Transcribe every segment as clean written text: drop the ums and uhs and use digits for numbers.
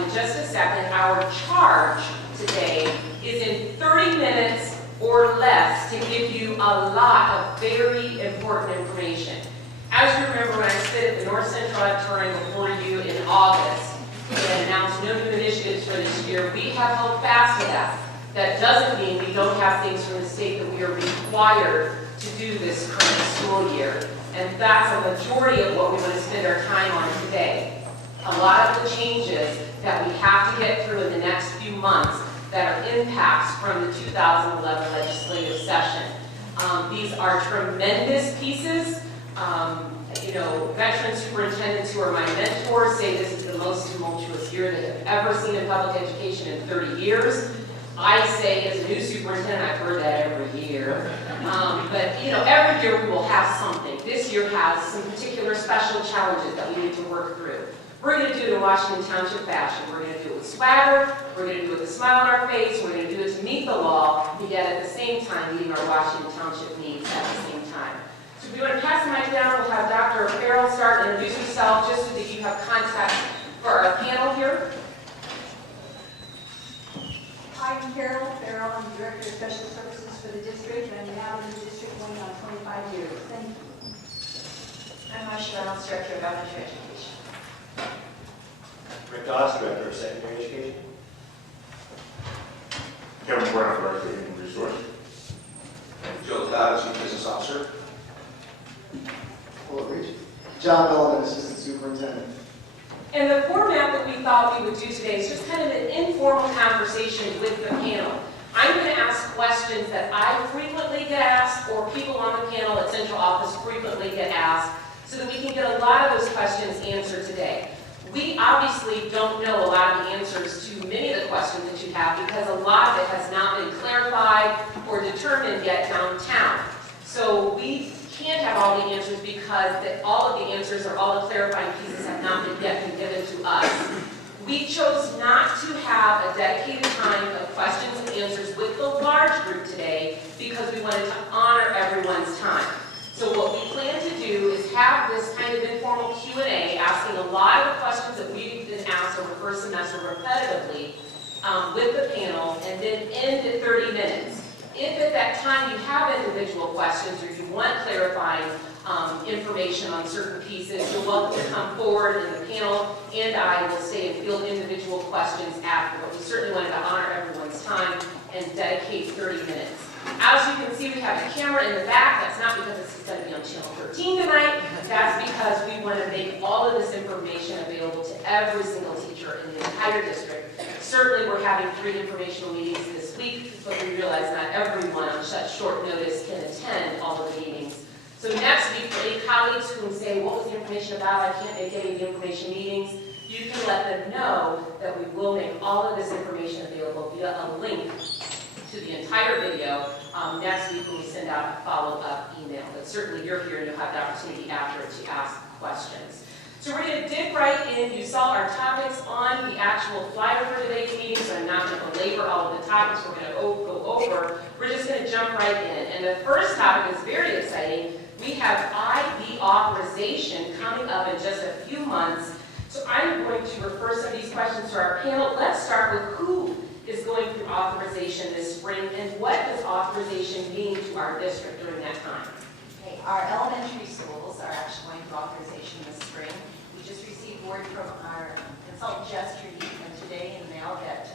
in just a second. Our charge today is in 30 minutes or less to give you a lot of very important information. As you remember, when I stood at the North Central Auditorium before you in August and announced no new initiatives for this year, we have held fast to that. That doesn't mean we don't have things from the state that we are required to do this current school year. And that's a majority of what we want to spend our time on today. A lot of the changes that we have to get through in the next few months that are impacts from the 2011 legislative session. These are tremendous pieces. Veteran superintendents who are my mentors say this is the most tumultuous year they have ever seen in public education in 30 years. I say, as a new superintendent, I've heard that every year. But every year we will have something. This year has some particular special challenges that we need to work through. We're going to do it in Washington Township fashion. We're going to do it with swagger. We're going to do it with a smile on our face. We're going to do it to meet the law, and yet at the same time meeting our Washington Township needs at the same time. So if you want to pass the mic down, we'll have Dr. Farrell start and introduce yourself just so that you have context for our panel here. Hi, I'm Carol Farrell. I'm the Director of Special Services for the district, and I'm now in the district going on 25 years. Thank you. I'm Marcia Reynolds, Director of Elementary Education. Rick Doss, Director of Secondary Education. Kevin Brown, Director of Human Resources. Joe Dodd, Chief Business Officer. John Bellman, Assistant Superintendent. And the format that we thought we would do today is just kind of an informal conversation with the panel. I'm going to ask questions that I frequently get asked, or people on the panel at Central Office frequently get asked, so that we can get a lot of those questions answered today. We obviously don't know a lot of the answers to many of the questions that you have because a lot of it has not been clarified or determined yet downtown. So we can't have all the answers because all of the answers or all the clarifying pieces have not yet been given to us. We chose not to have a dedicated time of questions and answers with the large group today because we wanted to honor everyone's time. So what we plan to do is have this kind of informal Q&A, asking a lot of the questions that we've been asked over the first semester repetitively with the panel, and then end at 30 minutes. If at that time you have individual questions or you want clarifying information on certain pieces, you're welcome to come forward, and the panel and I will stay and field individual questions after. But we certainly wanted to honor everyone's time and dedicate 30 minutes. As you can see, we have a camera in the back. That's not because this is going to be on Channel 13 tonight. That's because we want to make all of this information available to every single teacher in the entire district. Certainly, we're having 3 informational meetings this week, but we realize not everyone on such short notice can attend all of the meetings. So next week, for any colleagues who say, what was the information about? I can't make any of the information meetings. You can let them know that we will make all of this information available via a link to the entire video next week when we send out a follow-up email. But certainly you're here and you'll have the opportunity after to ask questions. So we're going to dig right in. You saw our topics on the actual flyer for today's meeting, so I'm not going to belabor all of the topics we're going to go over. We're just going to jump right in. And the first topic is very exciting. We have IB authorization coming up in just a few months. So I'm going to refer some of these questions to our panel. Let's start with who is going through authorization this spring, and what does authorization mean to our district during that time? Okay, our elementary schools are actually going through authorization this spring. We just received word from our consultant yesterday and today in the mail that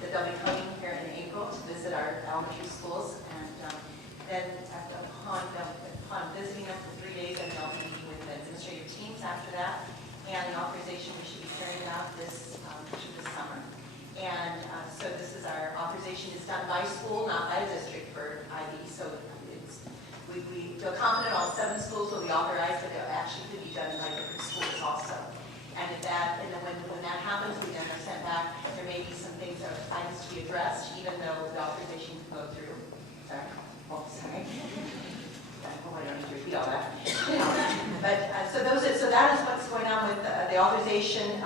they'll be coming here in April to visit our elementary schools, and then upon visiting them for 3 days, and they'll be meeting with the administrative teams after that. And the authorization, we should be carrying it out this summer. And so this is our authorization is done by school, not by the district for IB. So we feel confident all 7 schools will be authorized, but it actually could be done by different schools also. And then when that happens, we then are sent back. There may be some things that are items to be addressed, even though the authorization can go through. Sorry. Oh, sorry. I don't need to repeat all that. So that is what's going on with the authorization.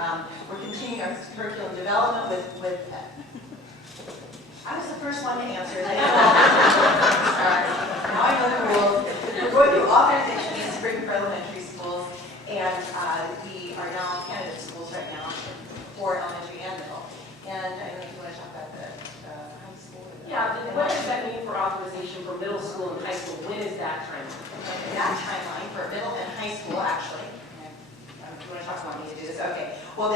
We're continuing our curriculum development with I was the first one to answer. Sorry. Now I know the rules. We're going through authorization in spring for elementary schools, and we are now candidate schools right now for for middle school and high school. When is that timeline? And that timeline for middle and high school, actually, you want to talk about me to do this? Okay. Well,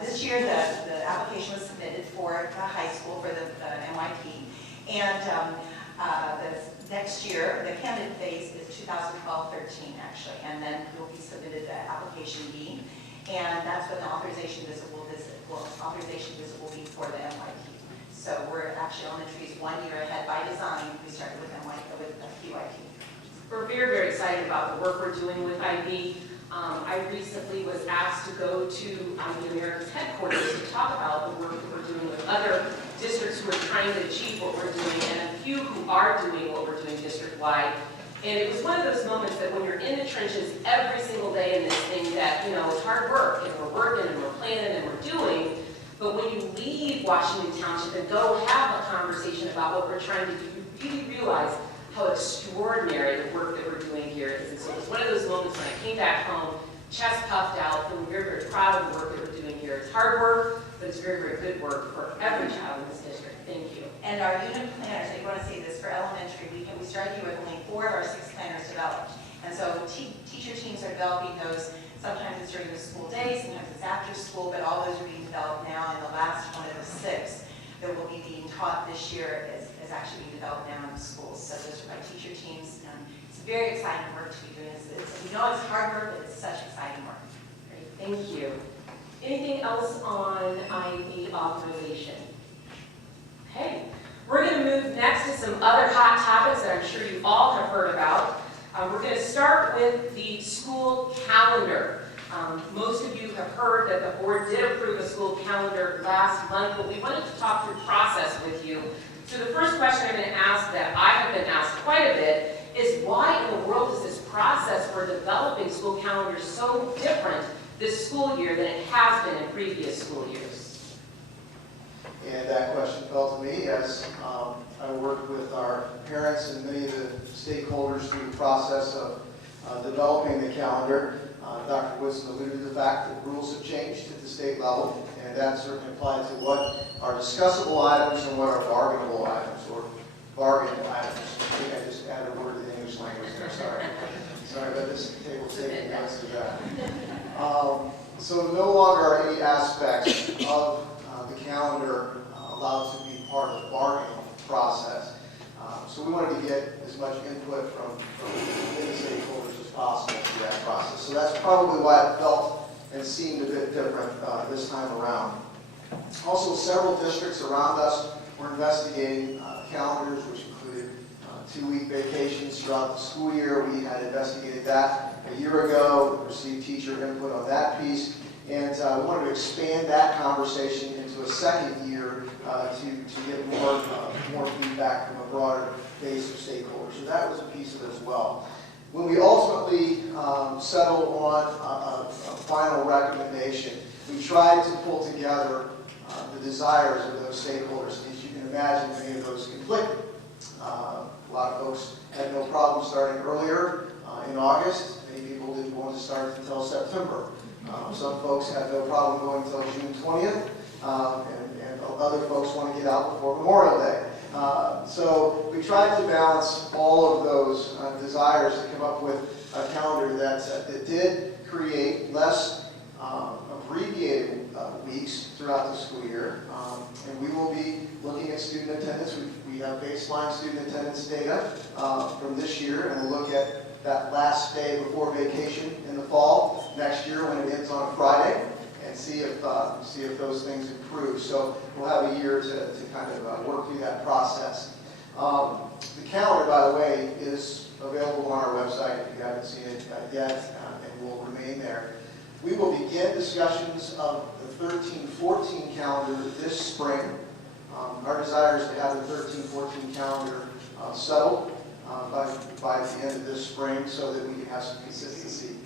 this year, the application was submitted for the high school, for the MYP. And the next year, the candidate phase is 2012-13, actually. And then you'll be submitted the application B. And that's when the authorization visit will be for the MYP. So we're actually elementary's 1 year ahead by design. We started with QIP. We're very, very excited about the work we're doing with IB. I recently was asked to go to the America's headquarters to talk about the work that we're doing with other districts who are trying to achieve what we're doing, and a few who are doing what we're doing district-wide. And it was one of those moments that when you're in the trenches every single day in this thing that, it's hard work, and we're working, and we're planning, and we're doing, but when you leave Washington Township and go have a conversation about what we're trying to do, you really realize how extraordinary the work that we're doing here is. And so it was one of those moments when I came back home, chest puffed out, feeling very, very proud of the work that we're doing here. It's hard work, but it's very, very good work for every child in this district. Thank you. And our unit planners, I want to say this, for elementary, we started here with only 4 of our 6 planners developed. And so teacher teams are developing those. Sometimes it's during the school day, sometimes it's after school, but all those are being developed now. And the last one of the 6 that will be being taught this year is actually being developed now in the schools. So those are my teacher teams. And it's very exciting work to be doing. We know it's hard work, but it's such exciting work. Great, thank you. Anything else on IB authorization? Okay, we're going to move next to some other hot topics that I'm sure you all have heard about. We're going to start with the school calendar. Most of you have heard that the board did approve a school calendar last month, but we wanted to talk through process with you. So the first question I'm going to ask, that I have been asked quite a bit, is why in the world is this process for developing school calendars so different this school year than it has been in previous school years? And that question fell to me as I worked with our parents and many of the stakeholders through the process of developing the calendar. Dr. Woodson alluded to the fact that rules have changed at the state level, and that certainly applied to what are discussable items and what are bargainable items, or bargain items. I think I just added a word to the English language there, sorry. Sorry about this table taking notes of that. So no longer are any aspects of the calendar allowed to be part of the bargaining process. So we wanted to get as much input from the stakeholders as possible through that process. So that's probably why it felt and seemed a bit different this time around. Also, several districts around us were investigating calendars, which included 2-week vacations throughout the school year. We had investigated that a year ago, received teacher input on that piece, and we wanted to expand that conversation into a second year to get more feedback from a broader base of stakeholders. So that was a piece of it as well. When we ultimately settled on a final recommendation, we tried to pull together the desires of those stakeholders. And as you can imagine, many of those conflicted. A lot of folks had no problem starting earlier in August. Many people didn't want to start until September. Some folks had no problem going until June 20th, and other folks want to get out before Memorial Day. So we tried to balance all of those desires to come up with a calendar that did create less abbreviated weeks throughout the school year. And we will be looking at student attendance. We have baseline student attendance data from this year, and we'll look at that last day before vacation in the fall next year when it ends on a Friday, and see if those things improve. So we'll have a year to kind of work through that process. The calendar, by the way, is available on our website if you haven't seen it yet, and will remain there. We will begin discussions of the 13-14 calendar this spring. Our desire is to have the 13-14 calendar settled by the end of this spring, so that we can have some consistency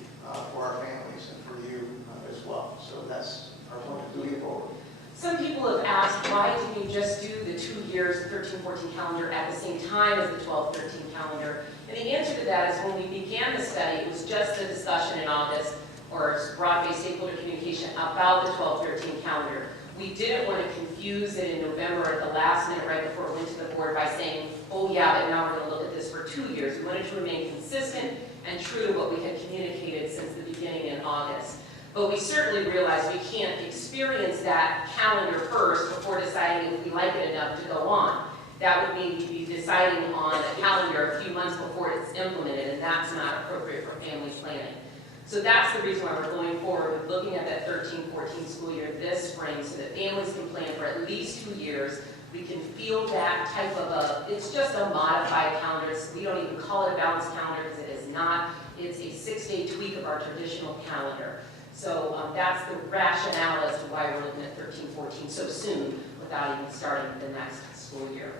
for our families and for you as well. So that's our point moving forward. Some people have asked, why didn't you just do the 2 years 13-14 calendar at the same time as the 12-13 calendar? And the answer to that is, when we began the study, it was just a discussion in August, or broad-based stakeholder communication about the 12-13 calendar. We didn't want to confuse it in November at the last minute right before it went to the board board by saying, oh yeah, but now we're going to look at this for 2 years. We wanted to remain consistent and true to what we had communicated since the beginning in August. But we certainly realize we can't experience that calendar first before deciding if we like it enough to go on. That would mean we'd be deciding on a calendar a few months before it's implemented, and that's not appropriate for family planning. So that's the reason why we're going forward with looking at that 13-14 school year this spring, so that families can plan for at least 2 years. We can feel that type of it's just a modified calendar. We don't even call it a balanced calendar because it is not. It's a 6-day tweak of our traditional calendar. So that's the rationale as to why we're looking at 13-14 so soon without even starting the next school year.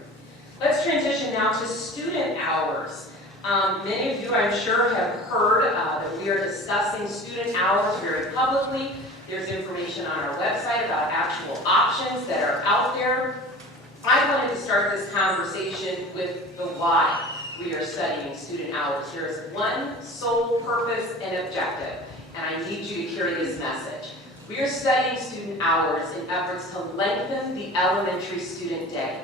Let's transition now to student hours. Many of you, I'm sure, have heard that we are discussing student hours very publicly. There's information on our website about actual options that are out there. I wanted to start this conversation with the why we are studying student hours. There is one sole purpose and objective, and I need you to carry this message. We are studying student hours in efforts to lengthen the elementary student day.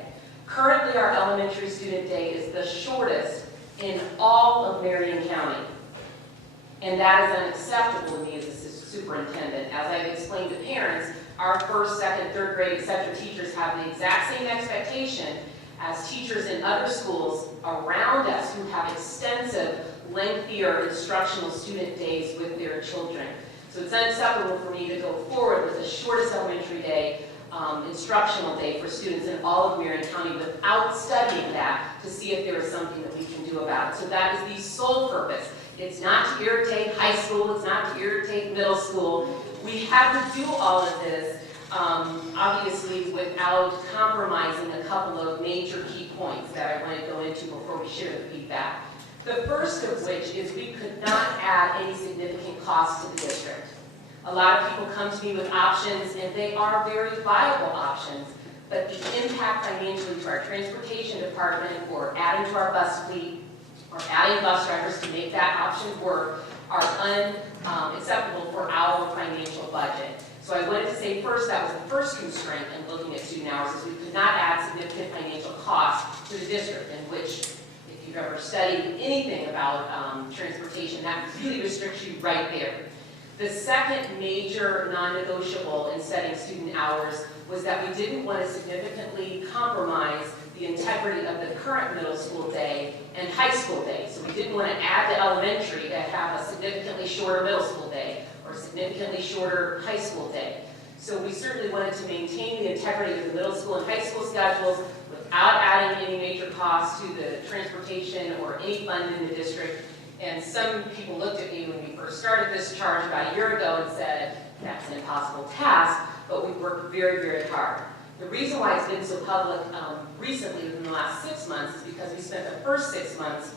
Currently, our elementary student day is the shortest in all of Marion County. And that is unacceptable to me as a superintendent. As I've explained to parents, our first, second, third grade, etc. teachers have the exact same expectation as teachers in other schools around us who have extensive, lengthier instructional student days with their children. So it's unacceptable for me to go forward with the shortest elementary day, instructional day for students in all of Marion County without studying that to see if there is something that we can do about it. So that is the sole purpose. It's not to irritate high school, it's not to irritate middle school. We have to do all of this, obviously, without compromising a couple of major key points that I want to go into before we share the feedback. The first of which is we could not add any significant cost to the district. A lot of people come to me with options, and they are very viable options, but the impact financially to our transportation department or adding to our bus fleet or adding bus drivers to make that option work are unacceptable for our financial budget. So I wanted to say first that was the first constraint in looking at student hours is we could not add significant financial cost to the district, in which if you've ever studied anything about transportation, that really restricts you right there. The second major non-negotiable in setting student hours was that we didn't want to significantly compromise the integrity of the current middle school day and high school day. So we didn't want to add the elementary to have a significantly shorter middle school day or significantly shorter high school day. So we certainly wanted to maintain the integrity of the middle school and high school schedules without adding any major costs to the transportation or any fund in the district. And some people looked at me when we first started this charge about a year ago and said, that's an impossible task, but we worked very, very hard. The reason why it's been so public recently within the last 6 months is because we spent the first 6 months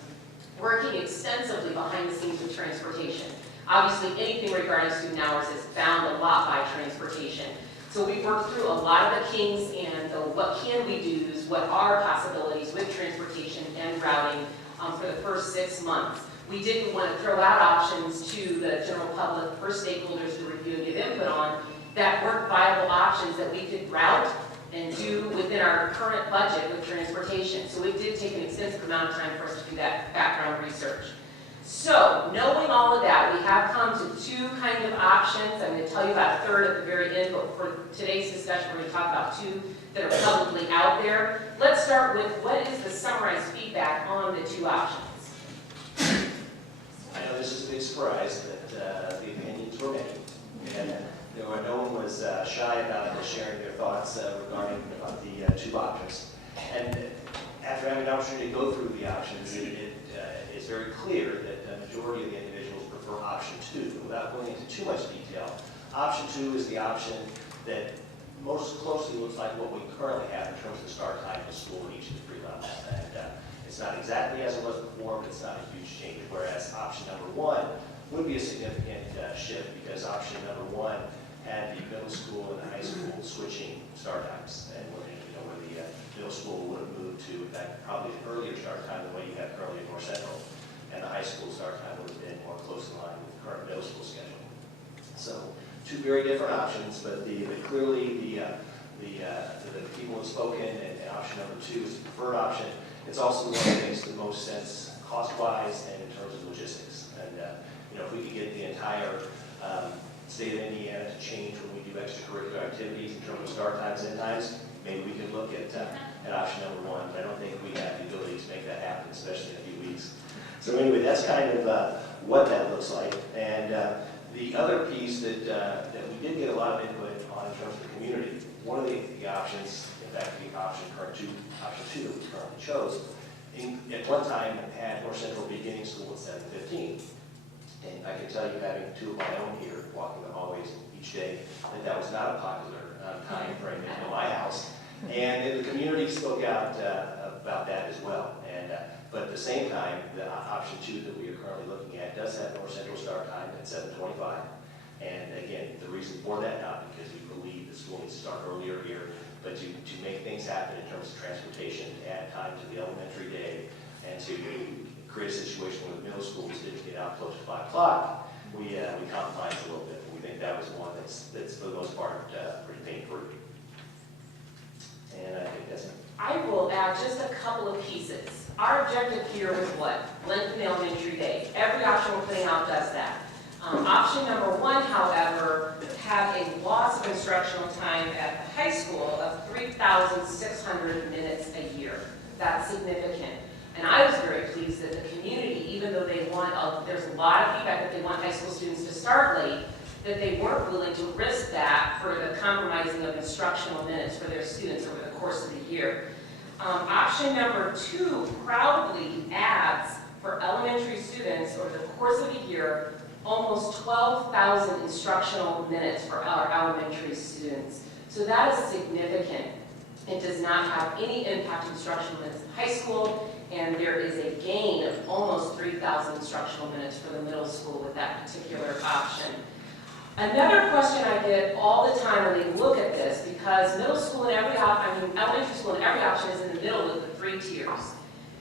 working extensively behind the scenes with transportation. Obviously, anything regarding student hours is bound a lot by transportation. So we worked through a lot of the kinks and the what can we do's, what are possibilities with transportation and routing for the first 6 months. We didn't want to throw out options to the general public for stakeholders to review and give input on that weren't viable options that we could route and do within our current budget with transportation. So it did take an extensive amount of time for us to do that background research. So, knowing all of that, we have come to two kind of options. I'm going to tell you about a third at the very end, but for today's discussion, we're going to talk about two that are publicly out there. Let's start with what is the summarized feedback on the two options. I know this is a big surprise, that the opinions were many, and no one was shy about sharing their thoughts regarding the two options. And after having an opportunity to go through the options, it is very clear that the majority of the individuals prefer option 2. Without going into too much detail, option 2 is the option that most closely looks like what we currently have in terms of the start time of the school in each of the 3 levels. And it's not exactly as it was before, but it's not a huge change. Whereas option number 1 would be a significant shift, because option number 1 had the middle school and the high school switching start times, and where the middle school would have moved to, in fact, probably an earlier start time than what you have currently in North Central, and the high school start time would have been more closely aligned with the current middle school schedule. So, two very different options, but clearly the people who have spoken, and option number 2 is the preferred option. It's also the one that makes the most sense cost-wise and in terms of logistics. And if we could get the entire state of Indiana to change when we do extracurricular activities in terms of start times and end times, maybe we could look at option number 1. But I don't think we have the ability to make that happen, especially in a few weeks. So anyway, that's kind of what that looks like. And the other piece that we did get a lot of input on in terms of the community, one of the options, in fact, the option 2 that we currently chose, at one time had North Central beginning school at 7:15. And I can tell you, having 2 of my own here, walking the hallways each day, that was not a popular time frame in my house. And the community spoke out about that as well. But at the same time, the option 2 that we are currently looking at does have North Central start time at 7:25. And again, the reason for that, not because we believe the school needs to start earlier here, but to make things happen in terms of transportation, to add time to the elementary day, and to create a situation where the middle schools didn't get out close to 5 o'clock, we compromised a little bit. We think that was one that's for the most part pretty pain-free. And I think that's it. I will add just a couple of pieces. Our objective here was what? Lengthen the elementary day. Every option we're putting out does that. Option number 1, however, had a loss of instructional time at the high school of 3,600 minutes a year. That's significant. And I was very pleased that the community, even though they want, there's a lot of feedback that they want high school students to start late, that they weren't willing to risk that for the compromising of instructional minutes for their students over the course of the year. Option number 2 proudly adds for elementary students over the course of a year almost 12,000 instructional minutes for our elementary students. So that is significant. It does not have any impact on instructional minutes in high school, and there is a gain of almost 3,000 instructional minutes for the middle school with that particular option. Another question I get all the time when they look at this, because middle school and elementary school and every option is in the middle of the 3 tiers.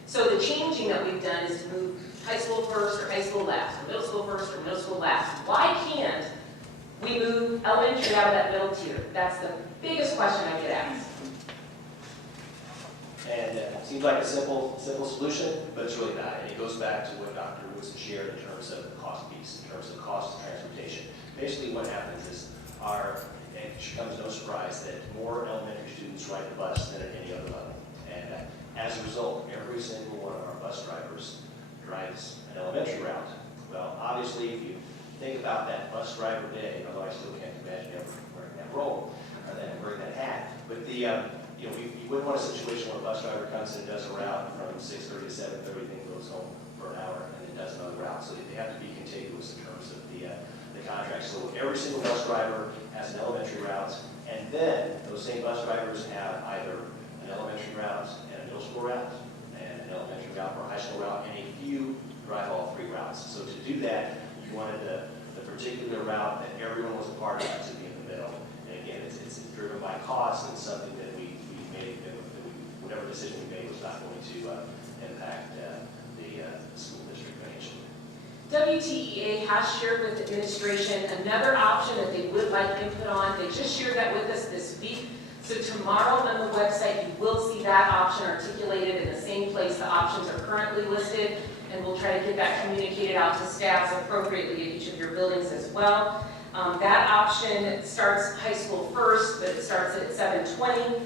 So the changing that we've done is to move high school first or high school last, or middle school first or middle school last. Why can't we move elementary out of that middle tier? That's the biggest question I get asked. And it seems like a simple solution, but it's really not. And it goes back to what Dr. Woodson shared in terms of the cost piece, in terms of cost of transportation. Basically what happens is it comes no surprise that more elementary students ride the bus than at any other level. And as a result, every single one of our bus drivers drives an elementary route. Well, obviously, if you think about that bus driver day, although I still can't imagine ever wearing that role or wearing that hat, but you wouldn't want a situation where a bus driver comes and does a route from 6:30 to 7:30, then goes home for an hour, and then does another route. So they have to be contiguous in terms of the contract. So every single bus driver has an elementary route, and then those same bus drivers have either an elementary route and a middle school route, and an elementary route or a high school route, and a few drive all 3 routes. So to do that, you wanted the particular route that everyone was a part of to be in the middle. And again, it's driven by cost, and something that we made, whatever decision we made was not going to impact the school district financially. WTEA has shared with administration another option that they would like input on. They just shared that with us this week. So tomorrow on the website, you will see that option articulated in the same place the options are currently listed, and we'll try to get that communicated out to staffs appropriately at each of your buildings as well. That option starts high school first, but it starts at 7:20.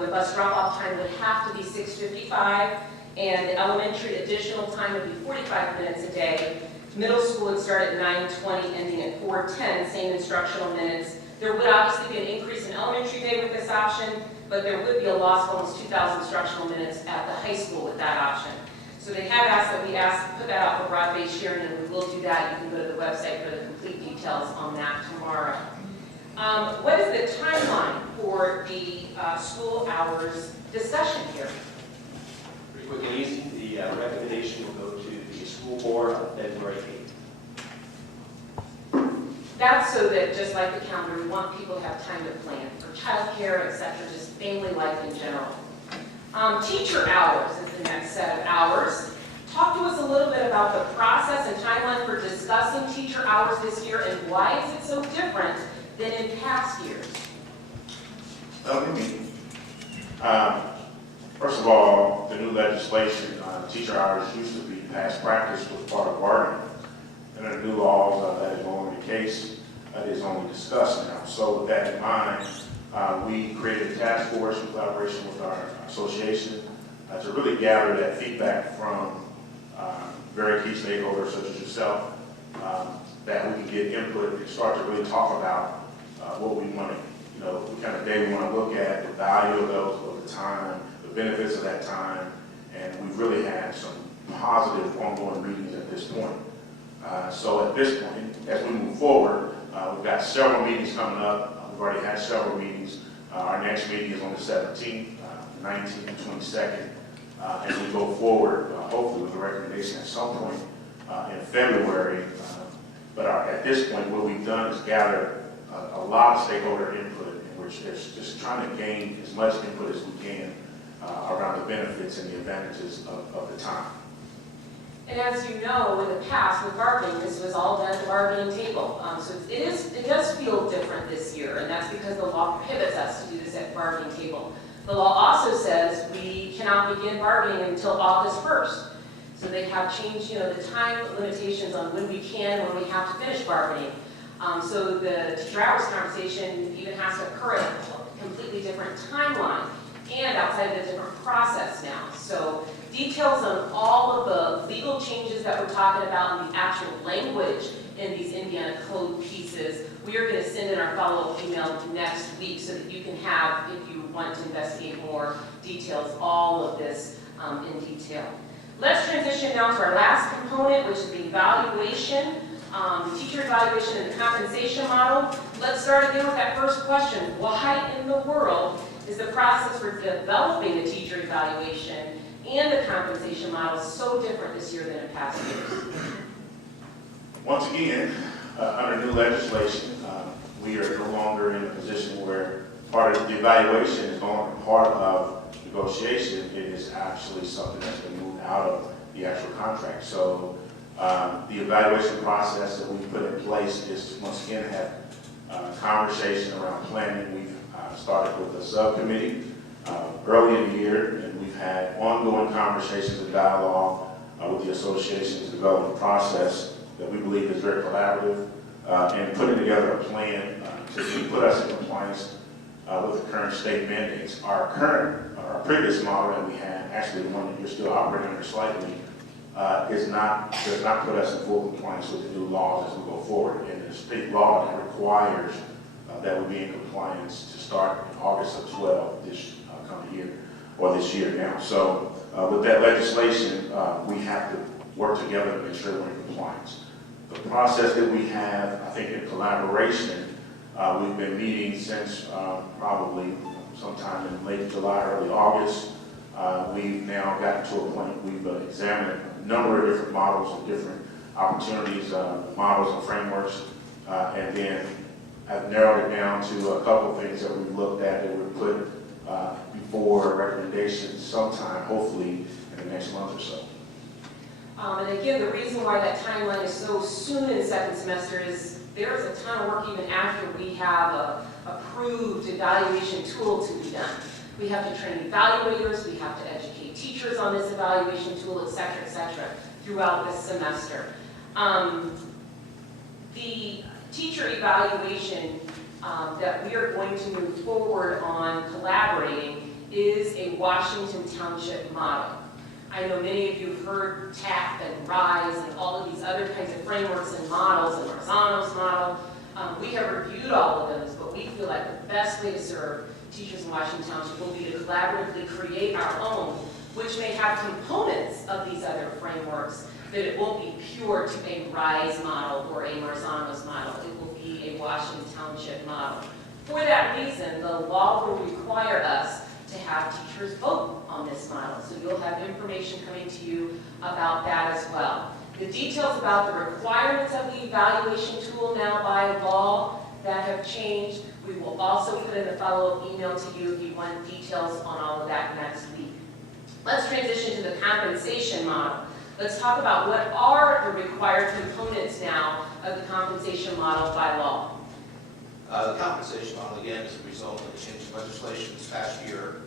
The bus drop-off time would have to be 6:55, and the elementary additional time would be 45 minutes a day. Middle school would start at 9:20, ending at 4:10, same instructional minutes. There would obviously be an increase in elementary day with this option, but there would be a loss of almost 2,000 instructional minutes at the high school with that option. So they have asked that we put that out for broad-based sharing, and we will do that. You can go to the website for the complete details on that tomorrow. What is the timeline for the school hours discussion here? Pretty quick and easy. The recommendation will go to the school board on February 8th. That's so that, just like the calendar, we want people to have time to plan for childcare, et cetera, just family life in general. Teacher hours is the next set of hours. Talk to us a little bit about the process and timeline for discussing teacher hours this year, and why is it so different than in past years? That'll be me. First of all, the new legislation, teacher hours used to be past practice was part of bargaining. And under new laws, that is no longer the case. That is only discussed now. So with that in mind, we created a task force in collaboration with our association to really gather that feedback from very key stakeholders such as yourself, that we can get input and start to really talk about what we want to, what kind of day we want to look at, the value of those, of the time, the benefits of that time, and we've really had some positive ongoing meetings at this point. So at this point, as we move forward, we've got several meetings coming up. We've already had several meetings. Our next meeting is on the 17th, 19th, and 22nd. As we go forward, hopefully with a recommendation at some point in February. But at this point, what we've done is gather a lot of stakeholder input, in which there's just trying to gain as much input as we can around the benefits and the advantages of the time. And as you know, in the past with bargaining, this was all done at the bargaining table. So it does feel different this year, and that's because the law prohibits us to do this at the bargaining table. The law also says we cannot begin bargaining until August 1st. So they have changed, the time limitations on when we can, when we have to finish bargaining. So the teacher hours conversation even has to occur at a completely different timeline and outside of a different process now. So details on all of the legal changes that we're talking about and the actual language in these Indiana code pieces, we are going to send in our follow-up email next week so that you can have, if you want to investigate more details, all of this in detail. Let's transition now to our last component, which is the evaluation, the teacher evaluation and the compensation model. Let's start again with that first question. Why in the world is the process for developing the teacher evaluation and the compensation model so different this year than in past years? Once again, under new legislation, we are no longer in a position where part of the evaluation is no longer part of negotiation. It is actually something that's been moved out of the actual contract. So the evaluation process that we put in place is to once again have conversation around planning. We've started with a subcommittee early in the year, and we've had ongoing conversations and dialogue with the association to develop a process that we believe is very collaborative, and putting together a plan to put us in compliance with the current state mandates. Our previous model that we had, actually the one that you're still operating under slightly, does not put us in full compliance with the new laws as we go forward. And the state law that requires that we be in compliance to start in August of 12 this coming year, or this year now. So with that legislation, we have to work together to make sure we're in compliance. The process that we have, I think in collaboration, we've been meeting since probably sometime in late July, early August. We've now gotten to a point, we've examined a number of different models and different opportunities, models and frameworks, and then I've narrowed it down to a couple of things that we've looked at that we've put before recommendations sometime, hopefully in the next month or so. And again, the reason why that timeline is so soon in second semester is there's a ton of work even after we have a approved evaluation tool to be done. We have to train evaluators, we have to educate teachers on this evaluation tool, et cetera, throughout this semester. The teacher evaluation that we are going to move forward on collaborating is a Washington Township model. I know many of you have heard TAP and RISE and all of these other kinds of frameworks and models, and Marzano's model. We have reviewed all of those, but we feel like the best way to serve teachers in Washington Township will be to collaboratively create our own, which may have components of these other frameworks, that it won't be pure to a RISE model or a Marzano's model. It will be a Washington Township model. For that reason, the law will require us to have teachers vote on this model. So you'll have information coming to you about that as well. The details about the requirements of the evaluation tool now by law that have changed, we will also put in a follow-up email to you if you want details on all of that next week. Let's transition to the compensation model. Let's talk about what are the required components now of the compensation model by law. The compensation model, again, is a result of the change in legislation this past year.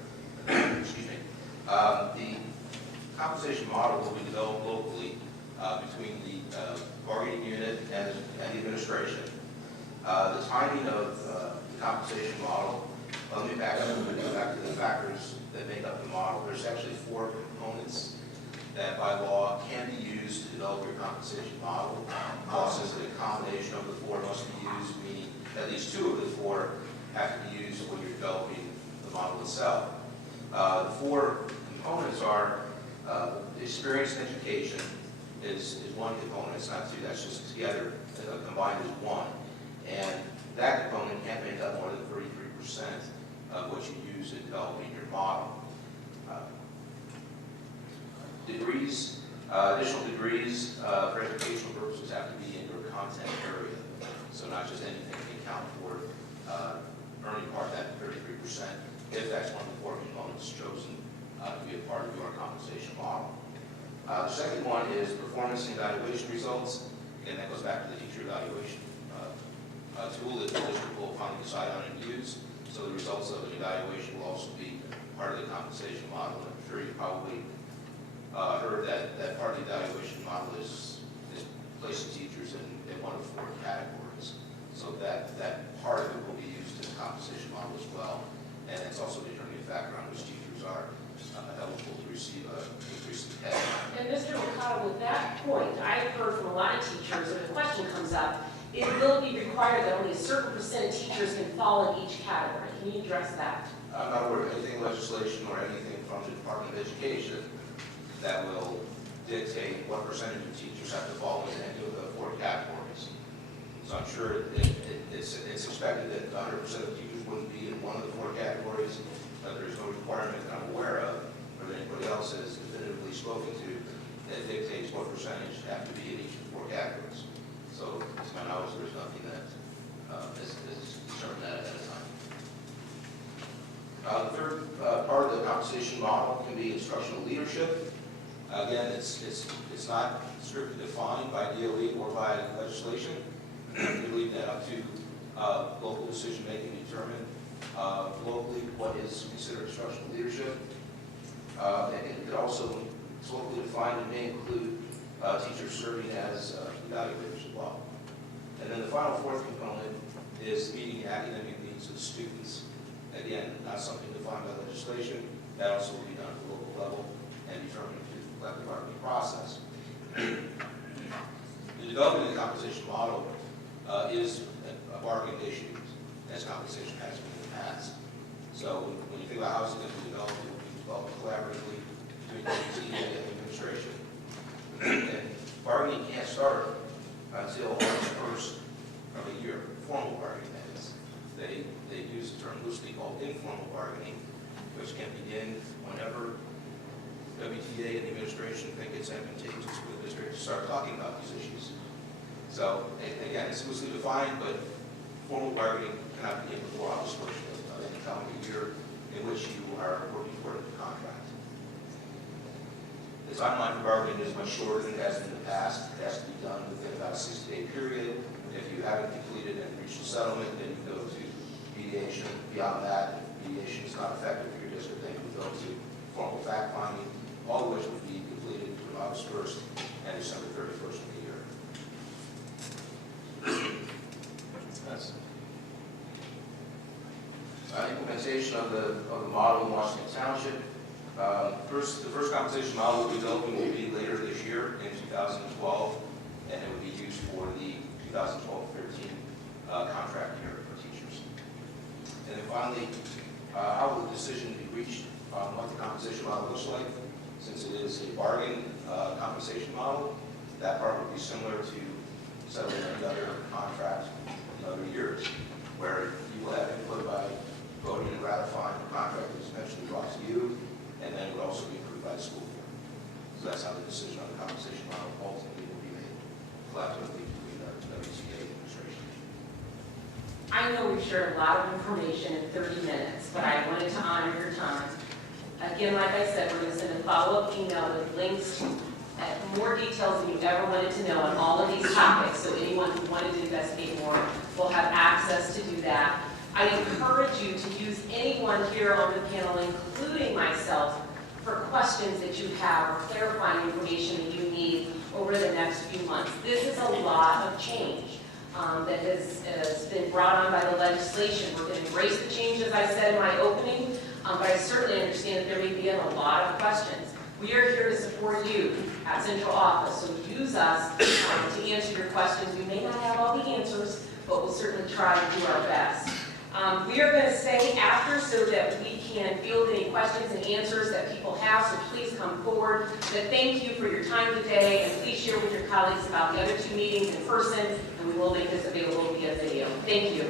Excuse me. compensation model will be developed locally between the bargaining unit and the administration. The timing of the compensation model, let me back up and go back to the factors that make up the model. There's actually 4 components that by law can be used to develop your compensation model. Law says that a combination of the 4 must be used, meaning at least 2 of the 4 have to be used when you're developing the model itself. The 4 components are experience and education is 1 component. It's not 2. That's just together combined as 1. And that component can't make up more than 33% of what you use in developing your model. Degrees, additional degrees for educational purposes have to be in your content area. So not just anything can count for earning part of that 33% if that's one of the 4 components chosen to be a part of your compensation model. The second one is performance and evaluation results. Again, that goes back to the teacher evaluation tool that the district will finally decide on and use. So the results of an evaluation will also be part of the compensation model. And I'm sure you probably heard that part of the evaluation model is placing teachers in one of 4 categories. So that part of it will be used in the compensation model as well. And it's also determining a factor on which teachers are eligible to receive an increase in pay. And Mr. Mercado, with that point, I've heard from a lot of teachers, when a question comes up, it will be required that only a certain percent of teachers can fall in each category. Can you address that? I'm not aware of anything in legislation or anything from the Department of Education that will dictate what percentage of teachers have to fall into any of the 4 categories. So I'm sure it's expected that 100% of teachers wouldn't be in one of the 4 categories, but there's no requirement that I'm aware of, or that anybody else has definitively spoken to, that dictates what percentage have to be in each of the 4 categories. So, to my knowledge, there's nothing that is determined that ahead of time. The third part of the compensation model can be instructional leadership. Again, it's not strictly defined by DOE or by legislation. We leave that up to local decision making to determine locally what is considered instructional leadership. And it could also, it's locally defined and may include teachers serving as evaluators as well. And then the final 4th component is meeting the academic needs of students. Again, not something defined by legislation. That also will be done at the local level and determined through the collective bargaining process. The development of the compensation model is a bargaining issue, as compensation has been in the past. So when you think about how it's going to be developed, it will be developed collaboratively between the WTEA and the administration. And bargaining can't start until August 1st of the year. Formal bargaining, that is. They use the term loosely called informal bargaining, which can begin whenever WTEA and the administration think it's advantageous for the district to start talking about these issues. So, again, it's loosely defined, but formal bargaining cannot begin before August 1st of any calendar year in which you are working toward a contract. The timeline for bargaining is much shorter than it has been in the past. It has to be done within about a 60-day period. If you haven't completed and reached a settlement, then you go to mediation. Beyond that, if mediation is not effective for your district, then you go to formal fact-finding, all of which would be completed between August 1st and December 31st of the year. Implementation of the model in Washington Township. The first compensation model we'll be developing will be later this year in 2012, and it will be used for the 2012-13 contract year for teachers. And then finally, how will the decision be reached on what the compensation model looks like? Since it is a bargain compensation model, that part will be similar to settling any other contract in other years, where you will have input by voting and ratifying the contract that was eventually brought to you, and then it would also be approved by the school board. So that's how the decision on the compensation model ultimately will be made collaboratively between the WTEA administration. I know we've shared a lot of information in 30 minutes, but I wanted to honor your time. Again, like I said, we're going to send a follow-up email with links to more details than you ever wanted to know on all of these topics, so anyone who wanted to investigate more will have access to do that. I encourage you to use anyone here on the panel, including myself, for questions questions that you have or clarifying information that you need over the next few months. This is a lot of change that has been brought on by the legislation. We're going to embrace the change, as I said in my opening, but I certainly understand that there may be a lot of questions. We are here to support you at central office, so use us to answer your questions. We may not have all the answers, but we'll certainly try to do our best. We are going to stay after so that we can field any questions and answers that people have, so please come forward. But thank you for your time today, and please share with your colleagues about the other 2 meetings in person, and we will make this available via video. Thank you.